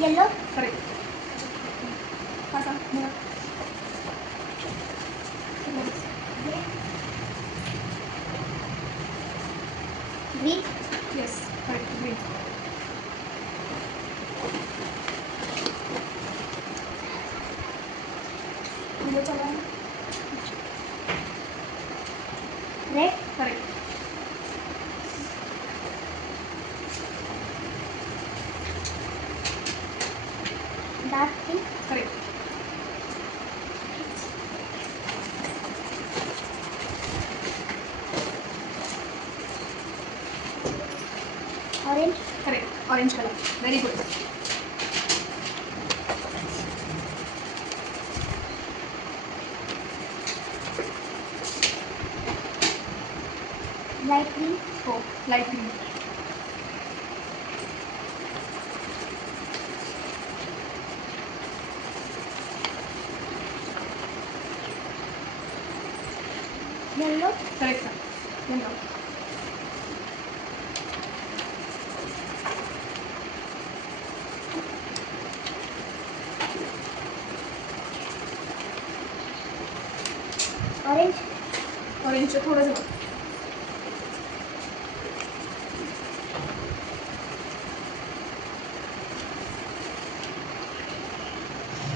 Yellow correct. हा सांग मला. Green yes correct. ग्रीन. पुढे चला. Red correct. Dark pink correct. Orange correct. Orange colour. Very good. Light green हो light green. Yellow correct सांग. Yellow. Orange ऑरेंजचं थोडं जवळ.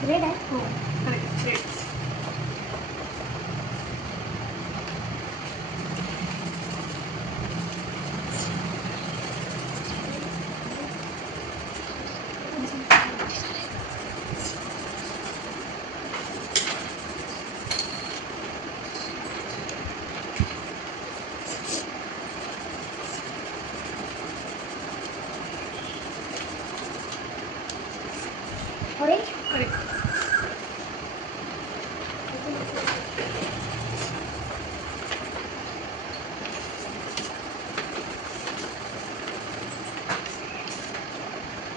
रेड है हो correct. Red. Orange correct.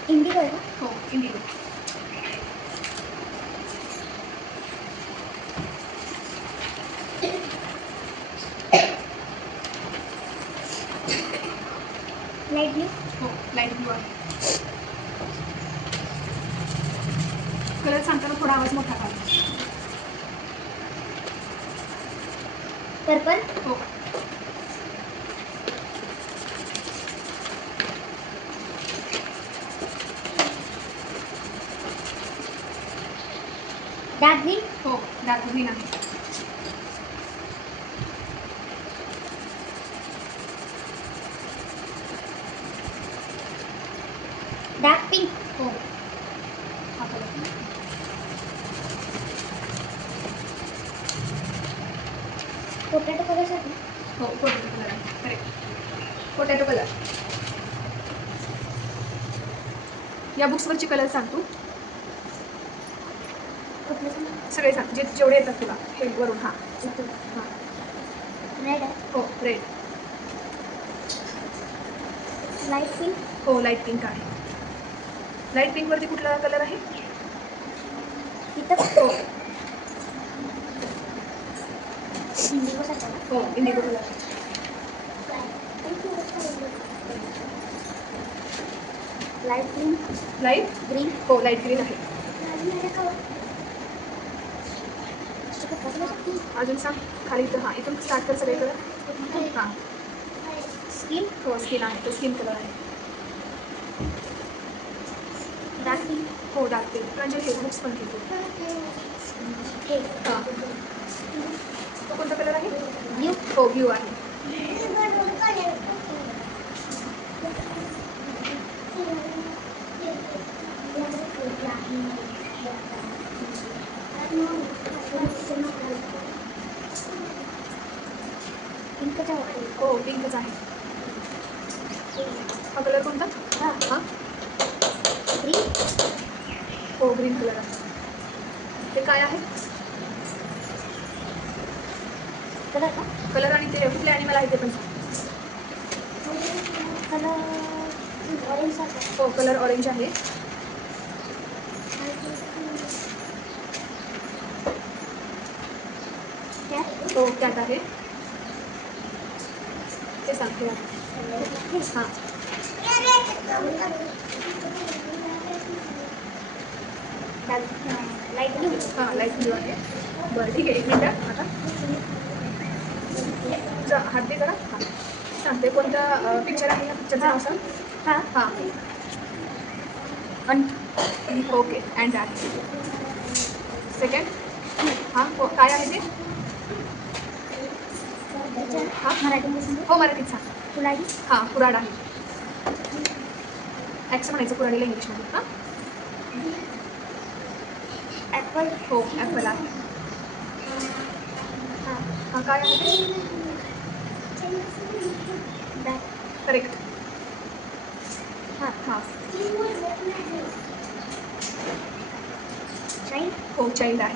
Indigo है ना हो इंडिगो. लाइट ब्लू हो लाईट ब्लू आहे. कलर सांगताना थोडा आवाज मोठा करा. पर्पल हो डार्क ग्रीन हो डार्क ग्रीन आहे. डार्क पिंक हो हा कलर. पोटॅटो कलर साठी हो पोटॅटो कलर आहे. करेक्ट. Potato colour. या बुक्सवरची कलर सांग तू. कुठलं सांगू? सगळे सांग जे जेवढे येतात तुला हे वरून. हां इथं हां. रेड है हो रेड. लाइट पिंक हो लाईट पिंक आहे. लाईट पिंकवरती कुठला कलर आहे. इथं हो इंडिगो साठी ना हो इंडिगो कलर आहे. लाइट ग्रीन लाईट ग्रीन हो लाईट ग्रीन आहे. अजून सांग खाली इथं. हां इथून स्टार्ट कर सगळे कलर. हां स्किन हो स्किन आहे. तो स्किन कलर आहे. डार्क पिंक हो डार्क पिंक. म्हणजे हे बुक्स पण घेतो. हे हां तो कोणता कलर आहे. ब्लू हो ब्ल्यू आहे. पिंकच आहे हो पिंकच आहे. हा कलर कोणता. हा हां ग्रीन हो ग्रीन कलर आहे. ते काय आहे. कलर का कलर आणि ते कुठले ॲनिमल आहे ते पण सांग. कलर ऑरेंज सारखा हो कलर ऑरेंज आहे. कॅट हो कॅट आहे. ते सांग ते आहे. हां लाईट ब्लू. हां लाईट ब्लू आहे. बरं ठीक आहे, एक मिनिट आता तुझा हात दे जरा. हां सांगते कोणतं पिक्चर आहे, या पिक्चरचं नाव सांग. हां. हां ओके अँड आहे. सेकंड हां काय आहे ते? हां मराठीमध्ये सांगू. हो मराठीत सांग. कुऱ्हाडी. हां कुऱ्हाड आहे. ॲक्स म्हणायचं कुऱ्हाडीला इंग्लिशमध्ये. हां ॲपल. हो ॲपल आहे. हां. हां काय आहे ते? बॅग. करेक्ट. हां. हां चाईल्ड. हो चाइल्ड आहे.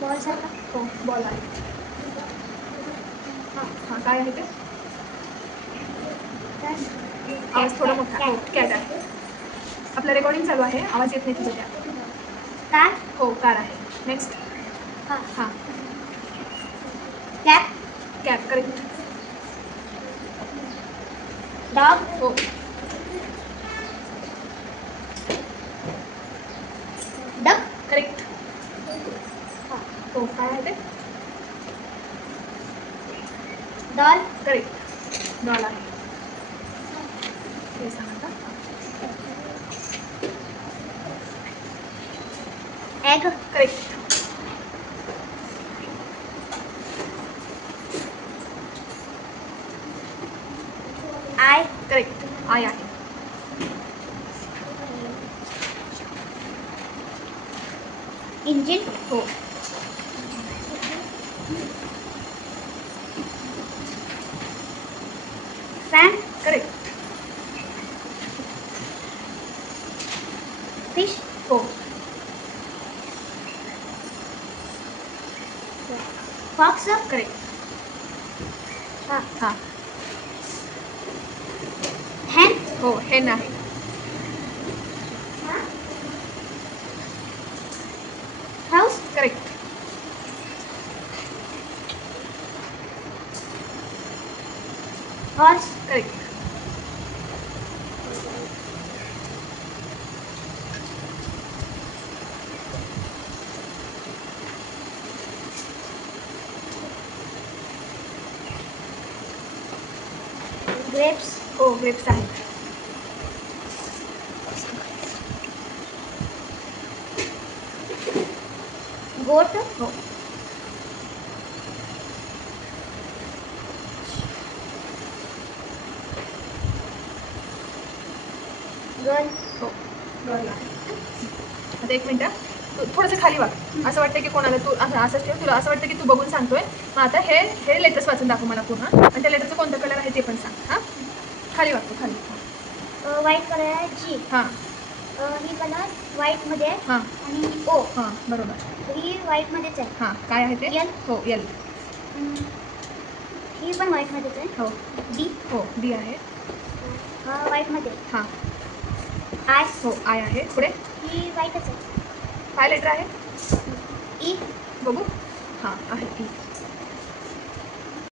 बॉल सारखा. हो बॉल आहे. हां काय आहे ते? आवाज थोडा मोठा. हो कॅट आहे. आपलं रेकॉर्डिंग चालू आहे, आवाज येत नाही तुझं त्यात. कार. हो कार आहे. नेक्स्ट. हां. हां कॅप. Cap correct. डॉग. हो डक. करेक्ट. हां. हो काय आहे ते? डॉल. करेक्ट डॉल आहे. हे सांग आता. Egg. Correct. I. Correct I आहे. इंजिन. हो फॅन. करेक्ट. फिश. हो फॉक्स. करेक्ट. हां. हां हॅन. हो हेन आहे. House. Correct. Horse. Correct. Grapes. हो ग्रेप्स आहे. गोट. हो गर्ल. हो गर्ल आहे. आता एक मिनटं, तू थोडंसं खाली वाग. असं वाटतं की कोणाला तू असंच ठेव, तुला असं वाटतं की तू बघून सांगतोय. मग आता हे लेटर्स वाचून दाखव मला पूर्ण, आणि त्या लेटरचं कोणतं कलर आहे ते पण सांग. हां खाली वाग तू खाली. व्हाईट कलर आहे. जी. हां ही कलर व्हाईटमध्ये आहे. हां आणि ओ. हां बरोबर. ही व्हाईटमध्येच आहे. हां काय आहे ते? यल. हो यल. ही पण व्हाईटमध्येच आहे. हो डी. हो डी आहे. हा व्हाईटमध्ये. हां आय. हो आय आहे. पुढे ही व्हाईटच आहे. काय लेटर आहे ई. बघू. हां आहे ई.